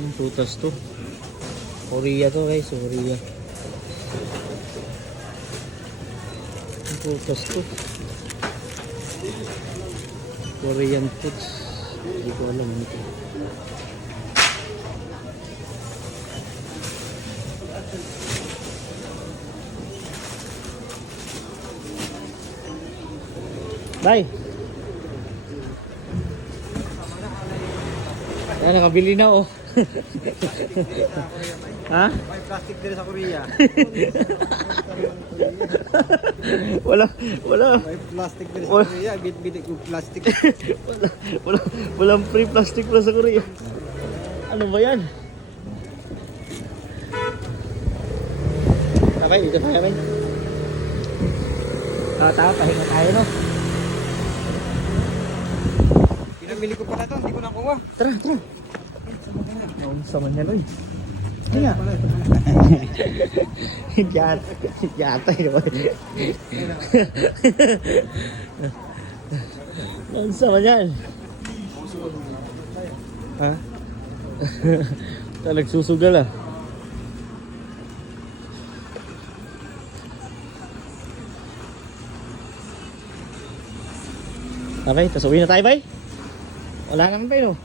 Yung prutas to. Korea to guys, Korea. Yung prutas to. Korean foods. Hindi ko alam ano to. Bye. Yan, nakabili na oh. Ha? May plastic din sa Korea. Wala. May plastic din sa Wala. Korea. Bit-bit yung plastic. Walang free plastic pala sa Korea. Ano ba yan? Sabay, dito tayo kami. Tawa, pahinga tayo no? Pinamili ko pala to, hindi ko nakuha. Tara. Naunsa man yan oy. Hindi nga. Yata yun. Naunsa man yan. Ha? Nagsusugal ah. Okay, tas uwi na tayo, bay? Wala naman pa yun, oh.